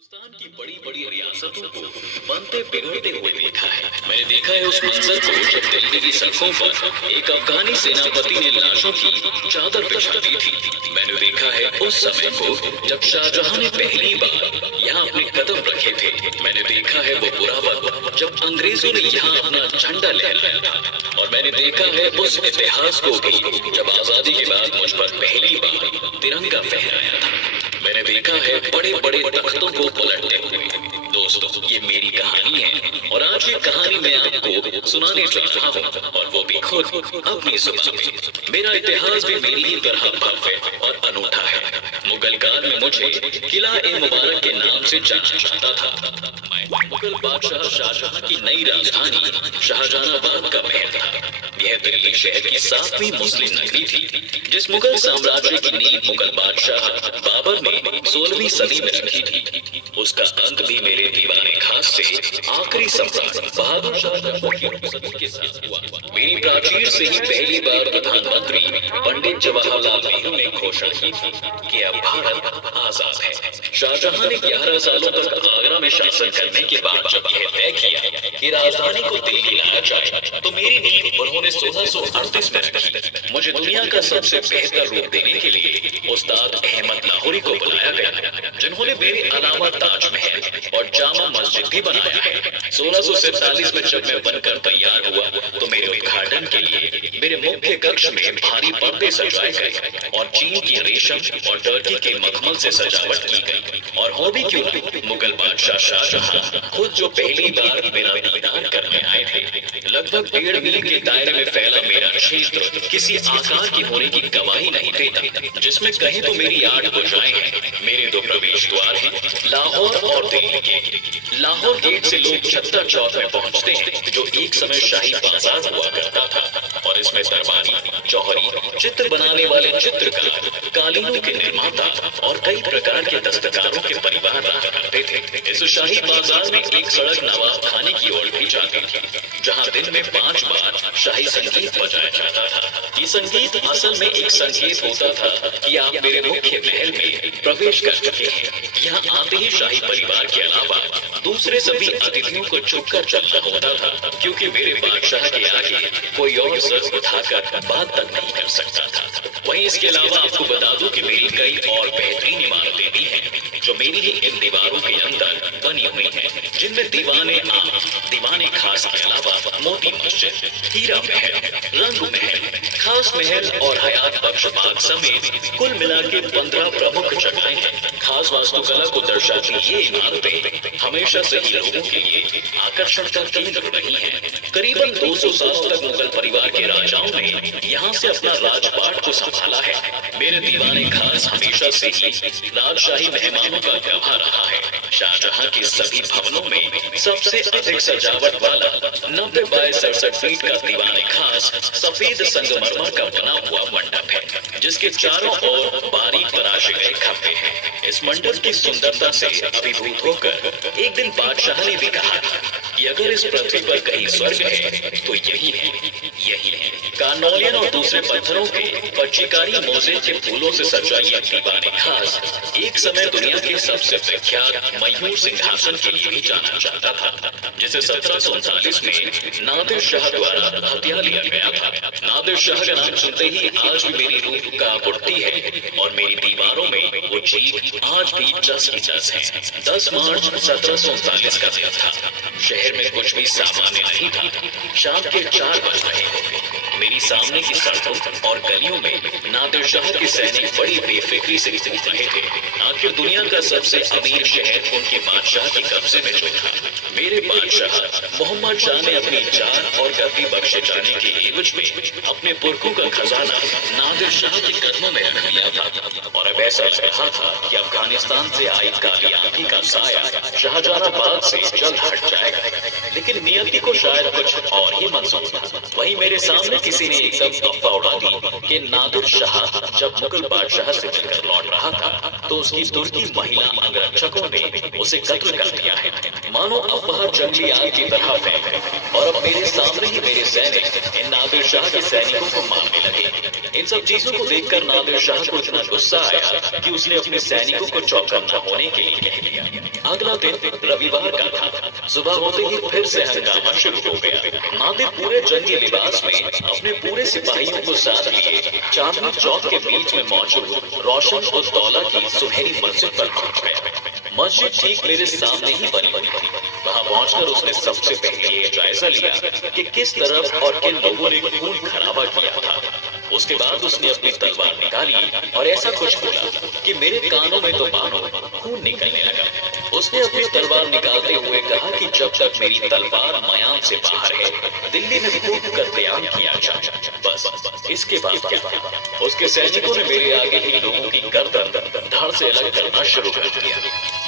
हिंदुस्तान की बड़ी बड़ी रियासतों को बनते बिगड़ते हुए देखा है। मैंने देखा है उस मंजर को जब दिल्ली की सड़कों पर एक अफगानी सेनापति ने लाशों की चादर बिछा दी थी। मैंने देखा है उस समय को जब शाहजहां ने पहली बार यहाँ अपने कदम रखे थे। मैंने देखा है वो बुरा वक्त जब अंग्रेजों ने यहाँ अपना झंडा लहराया था। और मैंने देखा है उस इतिहास को भी जब आजादी के बाद मुझ पर पहली बार तिरंगा फहराया था। मैंने देखा है बड़े बड़े तख्तों को पलटते हुए। दोस्तों, ये मेरी कहानी है और आज ये कहानी मैं आपको सुनाने जा रहा हूँ, और वो भी खुद अपनी जुबान में। मेरा इतिहास भी मेरी ही तरह भव्य और अनूठा है। मुगल काल में मुझे किला ए मुबारक के नाम से जाना जाता था। मुगल बादशाह शाहजहां की नई राजधानी शाहजहानाबाद का महल था। यह दिल्ली शहर की 7वीं मुस्लिम नगरी थी, जिस मुगल साम्राज्य की नींव मुगल बादशाह बाबर ने 16वीं सदी में रखी थी। उसका अंत भी मेरे दीवाने खास से आखिरी सम्राट बहादुर शाह जफर की रुखसती के साथ हुआ। मेरी प्राचीर से ही पहली बार प्रधानमंत्री पंडित जवाहरलाल नेहरू ने घोषणा की थी कि अब भारत आजाद है। शाहजहां ने 11 सालों तक आगरा में शासन करने के बाद जब यह तय किया कि राजधानी को दिल्ली लाया जाए, तो मेरी नींव उन्होंने 1638 में रखी। मुझे दुनिया का सबसे बेहतर रूप देने के लिए उस्ताद अहमद लाहौरी को बुलाया गया, जिन्होंने मेरे अलावा ताजमहल और जामा मस्जिद भी बनाया है। 1647 में जब मैं बनकर तैयार हुआ, तो मेरे उद्घाटन के लिए मेरे मुख्य कक्ष में भारी पर्दे सजाए गए और चीन की रेशम और टर्की के मखमल से सजावट की गई। और हो भी क्यों, मुगल बादशाह शाहजहां खुद जो पहली बार मेरा दीदार करने आए थे। लगभग 1.5 मील के दायरे में फैला मेरा क्षेत्र किसी आकार की होने की गवाही नहीं देता, जिसमें कहीं तो मेरी 8 भुजाएं हैं। मेरे 2 प्रवेश द्वार हैं, लाहौर और दिल्ली गेट। लाहौर गेट से लोग छत्ता चौक में पहुंचते हैं, जो एक समय शाही बाजार हुआ करता था, और इसमें दरबारी, जौहरी, चित्र बनाने वाले चित्रकार, कालीनों के निर्माता और कई प्रकार के दस्तकारों के परिवार रहा करते थे। इस शाही बाजार में एक सड़क नवाब खाने की ओर भी जाती थी, जहाँ दिन में 5 बार शाही संगीत बजाया जाता था। ये संगीत असल में एक संकेत होता था कि आप मेरे मुख्य महल में प्रवेश कर चुके हैं। यहाँ आते ही शाही परिवार के अलावा दूसरे सभी अतिथियों को झुककर चलना होता था, क्योंकि मेरे बादशाह के आगे कोई और सर उठाकर बात तक नहीं कर सकता था। वहीं इसके अलावा आपको बता दूं कि मेरी कई और बेहतरीन इमारतें भी हैं, जो मेरी ही इन दीवारों के अंदर बनी हुई हैं, जिनमें दीवाने खास के अलावा मोती मस्जिद, हीरा महल, रंग महल, खास महल और हयात बख्श बाग समेत कुल मिला के 15 प्रमुख जगहें हैं। खास वास्तुकला को दर्शाती ये इमारतें हमेशा से ही लोगों के लिए आकर्षण का केंद्र रही हैं। करीबन 200 साल तक मुगल परिवार के राजाओं ने यहाँ से अपना राजपाट को संभाला है। मेरे दीवाने खास हमेशा से ही राजशाही मेहमानों का गवाह रहा है। शाहजहां के सभी भवनों में सबसे अधिक सजावट वाला 90 बाय 67 फीट का दीवाने खास सफेद संगमरमर का बना हुआ मंडप है, जिसके चारों ओर बारीक तराशे गए खंभे हैं। इस मंडप की सुंदरता से अभिभूत होकर एक दिन बादशाह ने भी कहा था कि अगर इस पृथ्वी पर कहीं स्वर्ग है तो यही है। कार्नोलियन और दूसरे पत्थरों के पच्चीकारी मोज़ेक के फूलों से सजा यह दीवाने खास एक समय दुनिया के सबसे प्रख्यात मयूर सिंहासन के लिए भी जाना जाता था, जिसे 1739 में नादिर शाह द्वारा हत्या लिया गया था। नादिर शाह का नाम सुनते ही आज भी मेरी रूह कांप उठती है, और मेरी दीवारों में वो चीख आज भी जस की जस है। 10 मार्च 1739 का दिन था। शहर में कुछ भी सामान्य नहीं था। शाम के 4 बज रहे होंगे। मेरी सामने की सड़कों और गलियों में नादिर शाह के सैनिक बड़ी बेफिक्री से कूद रहे थे। आखिर दुनिया का सबसे अमीर शहर उनके बादशाह के कब्जे में जो था। मेरे बादशाह मोहम्मद शाह ने अपनी जान और गद्दी बख्शे जाने के एवज में अपने पुरखों का खजाना नादिर शाह के कदमों में रख लिया था, और अब ऐसा लग रहा था कि अफगानिस्तान से आई काली आंधी का साया शाहजहानाबाद से जल्द हट जाएगा। लेकिन नियति को शायद कुछ और ही मंजूर था। वहीं मेरे सामने की किसी ने एकदम अफवाह उड़ा दी कि नादिर शाह जब मुगल बादशाह से मिलकर लौट रहा था तो उसकी तुर्की महिला अंगरक्षकों ने उसे कत्ल कर दिया है। मानो अफवाह जंगली आग की तरह फैल गई और अब मेरे सामने ही मेरे सैनिक इन नादिर शाह के सैनिकों को मारने लगे। इन सब चीजों को देखकर नादिर शाह को इतना गुस्सा आया कि उसने अपने सैनिकों को चौकन्ना होने के लिए कह दिया। अगला दिन रविवार का था। सुबह होते ही फिर से हंगामा शुरू हो गया। नादिर पूरे जंगी लिबास में अपने पूरे सिपाहियों को साथ लिए चांदनी चौक के बीच में मौजूद रोशन उद दौला की सुनहरी मस्जिद पर पहुंच गया। मस्जिद ठीक मेरे सामने ही बनी हुई थी। वहां पहुंचकर उसने सबसे पहले ये जायजा लिया कि किस तरफ और किन लोगों ने खून खराबा किया था। उसके बाद उसने अपनी तलवार निकाली और ऐसा कुछ बोला कि मेरे कानों में तो मानो खून निकलने लगा। उसने अपनी तलवार निकालते हुए कहा कि जब तक मेरी तलवार मयान से बाहर है, दिल्ली में खूब कत्लेआम किया जाए। बस इसके बाद क्या था? उसके सैनिकों ने मेरे आगे ही लोगों की गर्दन धड़ से अलग करना शुरू कर दिया।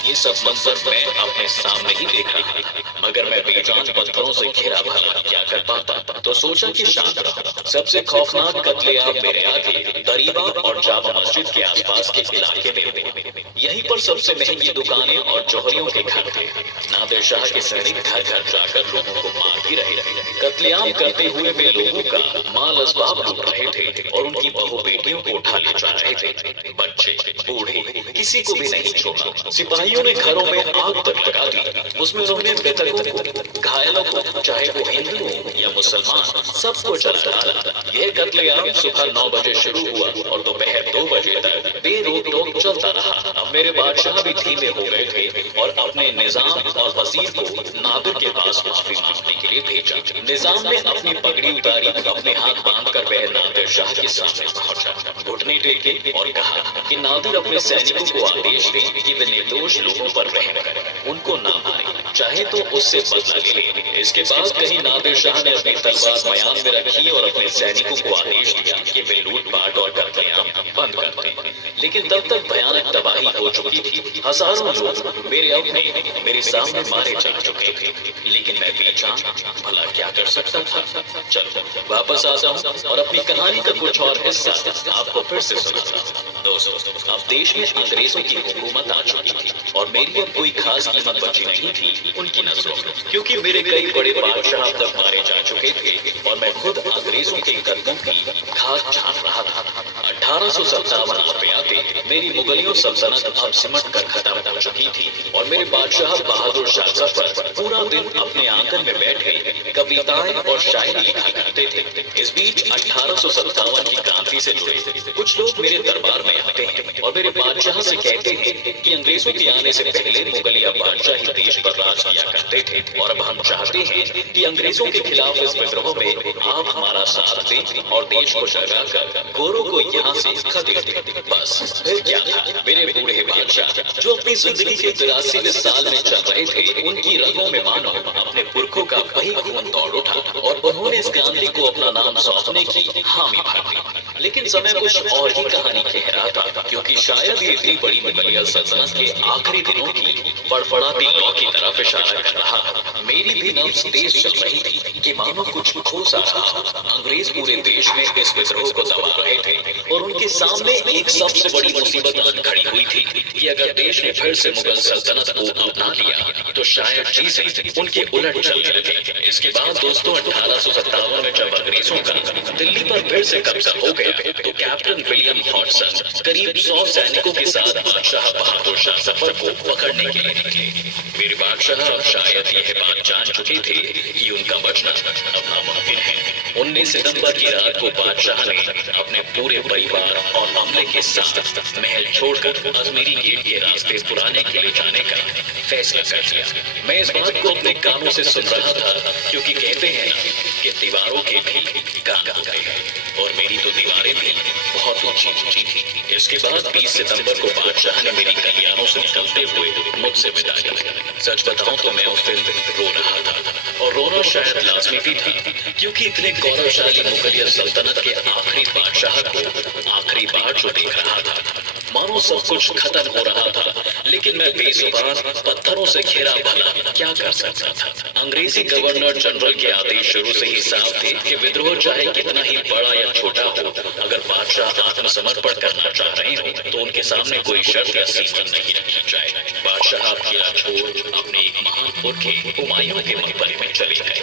ये सब मंजर मैं अपने सामने ही देख रहा था, मगर मैं बेजान पत्थरों से घिरा भला क्या कर पाता। तो सोचा कि शांत रहा। सबसे खौफनाक कत्लेआम मेरे आगे दरीबा और जामा मस्जिद के आसपास के इलाके में हुए। यहीं पर सबसे महंगी दुकानें और जौहरियों के घर थे। नादिर शाह के सैनिक घर घर जाकर लोगों को मार भी रहे थे। कत्लेआम करते हुए वे लोगों का माल असबाब लूट रहे थे और उनकी बहू बेटियों को उठा ले जा रहे थे। बच्चे बूढ़े किसी को भी नहीं छोड़ा। सिपाहियों ने घरों में आग तक लगा दी। उसमें उन्होंने मृतकों को, घायलों को, चाहे वो हिंदू हो या मुसलमान, सबको जला डाला। यह कत्लेआम सुबह 9 बजे शुरू हुआ और दोपहर 2 बजे तक बेरोक टोक चलता रहा। अब मेरे बादशाह भी धीमे हो गए थे और अपने निजाम और वजीर को नादिर के पास माफी मांगने के लिए भेजा। निजाम ने अपनी पगड़ी उतारी, अपने हाथ बांधकर वह नादिर शाह के सामने पहुंचा, घुटने टेके और कहा कि नादिर अपने सैनिकों को आदेश दे कि वे निर्दोष लोगों पर रहम करें, उनको ना मारे, चाहे तो उससे बदला ले। इसके बाद कहीं नादिर शाह ने अपनी तलवार मयान में रखी और अपने सैनिकों को आदेश दिया कि वे लूटपाट और कत्लेआम बंद कर दें। लेकिन तब तक भयानक तबाही हो चुकी थी। हजारों लोग मेरे अपने मेरे सामने मारे जा चुके थे, लेकिन मैं बेजान भला क्या कर सकता था। चलो वापस आता हूँ और अपनी कहानी का कुछ और हिस्सा आपको फिर से सुनाता हूँ। दोस्तों, अब देश में अंग्रेजों की हुकूमत आ चुकी थी और मेरी अब कोई खास कीमत बची नहीं थी उनकी नजरों में, क्योंकि मेरे कई बड़े बादशाह अब तक मारे जा चुके थे और मैं खुद अंग्रेजों के कदमों की घात छाप रहा था। 1857 आते आते मेरी मुगलियों सल्तनत अब सिमट कर खत्म हो चुकी थी और मेरे बादशाह बहादुर शाह जफर पूरा दिन अपने आंगन में बैठे कविताएं और शायरी लिखा करते थे। इस बीच 1857 की क्रांति से जुड़े कुछ लोग मेरे दरबार में आते हैं और मेरे बादशाह से कहते हैं कि अंग्रेजों के आने से पहले मुगलिया बादशाह ही देश पर राज किया करते थे और अब हम चाहते हैं कि अंग्रेजों के खिलाफ इस विद्रोह में आप हमारा साथ दें और देश को जगा कर गोरों को यहाँ से खदेड़ दें। बस फिर क्या था? मेरे बूढ़े बादशाह जो अपनी जिंदगी के 83वें साल में चल रहे थे, उनकी रगों में मानो अपने पुरखों का वही खून दौड़ उठा और उन्होंने इस क्रांति को अपना नाम सौंपने की हामी भर दी। लेकिन समय कुछ और ही कहानी कह रहा था, क्योंकि शायद ये इतनी बड़ी मुगलिया सल्तनत के आखिरी दिनों की फड़फड़ाती लौ की तरफ इशारा कर रहा। मेरी भी नब्ज तेज चल रही थी कि मानो कुछ हो सा था। अंग्रेज पूरे देश में इस विद्रोह को दबा रहे थे और उनके सामने एक सबसे बड़ी मुसीबत आन खड़ी हुई थी कि अगर देश ने फिर से मुगल सल्तनत को अपना लिया तो शायद चीजें उनके उलट चल जाती। इसके बाद दोस्तों 1857 में जब अंग्रेजों का दिल्ली पर फिर से कब्जा हो गया तो कैप्टन विलियम हॉडसन करीब 100 सैनिकों के साथ बादशाह बहादुर शाह जफर को पकड़ने के लिए निकले। मेरे बादशाह अब शायद यह बात जान चुके थे कि उनका बचना अब नामुमकिन है। 19 सितंबर की रात को बादशाह ने अपने पूरे परिवार और अमले के साथ महल छोड़कर अजमेरी गेट के रास्ते पुराने किले जाने का फैसला कर लिया। मैं इस बात को अपने कानों से सुन रहा था, क्योंकि कहते हैं कि दीवारों के भी कान होते हैं और मेरी तो दीवारें भी बहुत ऊंची ऊंची थी। इसके बाद 20 सितंबर को बादशाह ने मेरी कल्याणों से निकलते हुए मुझसे विदा ली। सच बताऊं तो मैं उस दिन रो रहा था और रोना शायद लाजमी भी था, क्योंकि इतने गौरवशाली मुगलिया सल्तनत के आखिरी बादशाह को आखिरी बार जो देख रहा था मानो सब कुछ खत्म हो रहा था, लेकिन मैं बेजुबान पत्थरों से घिरा भला क्या कर सकता था। अंग्रेजी गवर्नर जनरल के आदेश शुरू से ही साफ थे कि विद्रोह चाहे कितना ही बड़ा या छोटा हो, अगर बादशाह आत्मसमर्पण करना चाह रहे हो तो उनके सामने कोई शर्त या सीमा नहीं रखी जाए। बादशाह किला छोड़ अपने एक महान पुरखे हुमायूं के मकबरे में चले गए।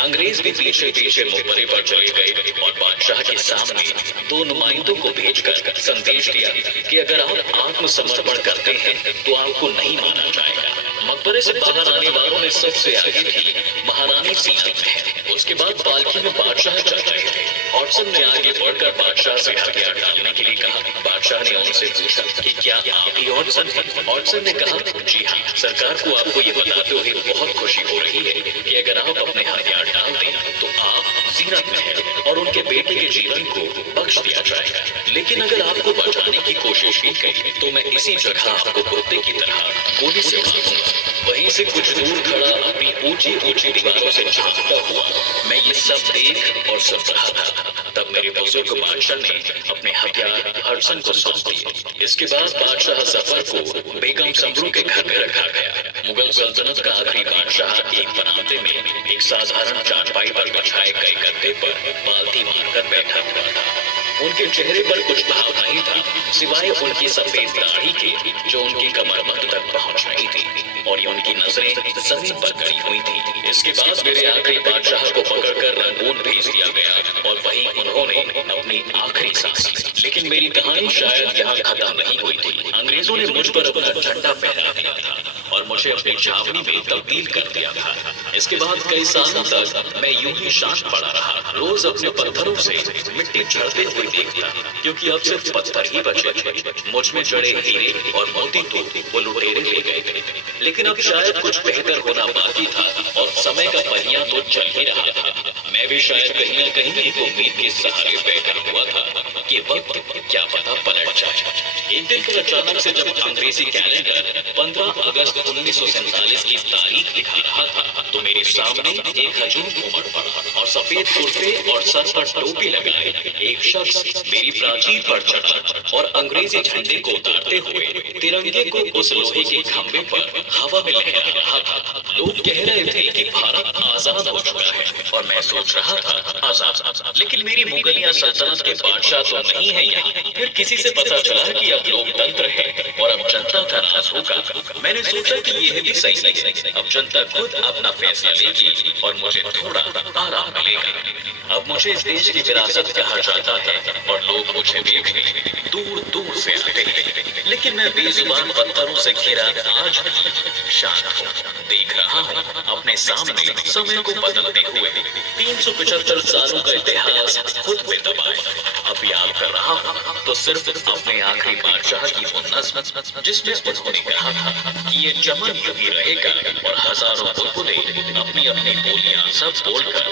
अंग्रेज भी पीछे पीछे मकबरे पर चले गए और बादशाह के सामने दो नुमाइंदों को भेजकर संदेश दिया कि अगर आप आत्मसमर्पण करते हैं तो आपको नहीं माना जाएगा। मकबरे से बाहर आने वालों में सबसे आगे थी महारानी सीनत महल। उसके बाद पालकी में बादशाह चल रहे थे। हॉटसन ने आगे बढ़कर बादशाह से हथियार डालने के लिए कहा। बादशाह ने उनसे पूछा कि क्या आप ही हॉटसन हैं? हॉटसन ने कहा, जी हाँ, सरकार को आपको ये बताते हुए बहुत खुशी हो रही है कि अगर आप अपने हथियार डाल दें तो आप सीनत महल और उनके बेटे के जीवन को बख्श दिया जाएगा। लेकिन अगर आपको बचाने की कोशिश की गई तो मैं इसी जगह आपको कुत्ते की तरह गोली से मारूंगा। वहीं से कुछ दूर खड़ा अपनी ऊंची ऊंची दीवारों से झांकता हुआ मैं ये सब देख और सुन रहा था। तब मेरे बुजुर्ग बादशाह ने अपने हथियार हडसन को सौंप दिए। इसके बाद बादशाह जफर को बेगम समरू के घर में रखा गया। मुगल सल्तनत का आखिरी बादशाह एक बरामदे में एक साधारण चारपाई पर बिछाए गए गद्दे पर बाल्टी मारकर बैठा हुआ था। उनके चेहरे पर कुछ भाव नहीं था सिवाय उनकी सफेद दाढ़ी के जो उनकी कमरबंद तक पहुंच रही थी और ये उनकी नजरें जमीन पर गड़ी हुई थी। इसके बाद मेरे आखिरी बादशाह को पकड़कर रंगून भेज दिया गया और वहीं उन्होंने अपनी आखिरी सांस ली। लेकिन मेरी कहानी शायद यहाँ खत्म नहीं हुई थी। अंग्रेजों ने मुझ पर अपना झंडा फहरा दिया था और मुझे अपनी छावनी में तब्दील कर दिया था। इसके बाद कई सालों तक मैं यूं ही शांत पड़ा रहा, रोज अपने पत्थरों से मिट्टी झड़ते हुए देखता, क्योंकि अब सिर्फ पत्थर ही बचे थे। मुझ में जड़े हीरे और मोती तो वो लुटेरे ले गए थे, लेकिन अब शायद कुछ बेहतर होना बाकी था और समय का पहिया तो चल ही रहा था। मैं भी शायद कहीं न कहीं एक उम्मीद के सहारे बैठा हुआ था कि वक्त क्या पता पलट जाए। एक दिन फिर अचानक से जब अंग्रेजी कैलेंडर 15 अगस्त 1947 की तारीख दिखा रहा था तो मेरे सामने एक हजूम उमड़ पड़ा और सफेद कुर्ते और सर पर टोपी लगाए एक शख्स मेरी प्राचीर पर चढ़ा और अंग्रेजी झंडे को उतारते हुए तिरंगे को उस लोहे के खंभे पर हवा में लहरा रहा था। लोग कह रहे थे कि भारत आजाद हो चुका है और मैं सोच रहा था आजाद, लेकिन मेरी मुगलिया सल्तनत के बादशाह तो नहीं है यहाँ। फिर किसी से पता चला कि अब लोकतंत्र है और अब जनता का राज होगा। मैंने सोचा कि यह भी सही है, अब जनता खुद अपना फैसला लेगी और मुझे थोड़ा आराम मिलेगा। अब मुझे इस देश की विरासत कहा जाता है और लोग मुझे देखने दूर दूर से आते हैं, लेकिन मैं बेजुबान पत्थरों से घिरा आज शांत हूँ। देख रहा हूँ अपने सामने समय को बदलते हुए 375 सालों का इतिहास खुद में दबाए। अब याद कर रहा हूँ तो सिर्फ अपने आखिरी बादशाह की वो नज़्म जिसमें उन्होंने कहा था कि ये चमन यूं ही रहेगा और हजारों बुलबुलें अपनी अपनी बोलियां सब बोलकर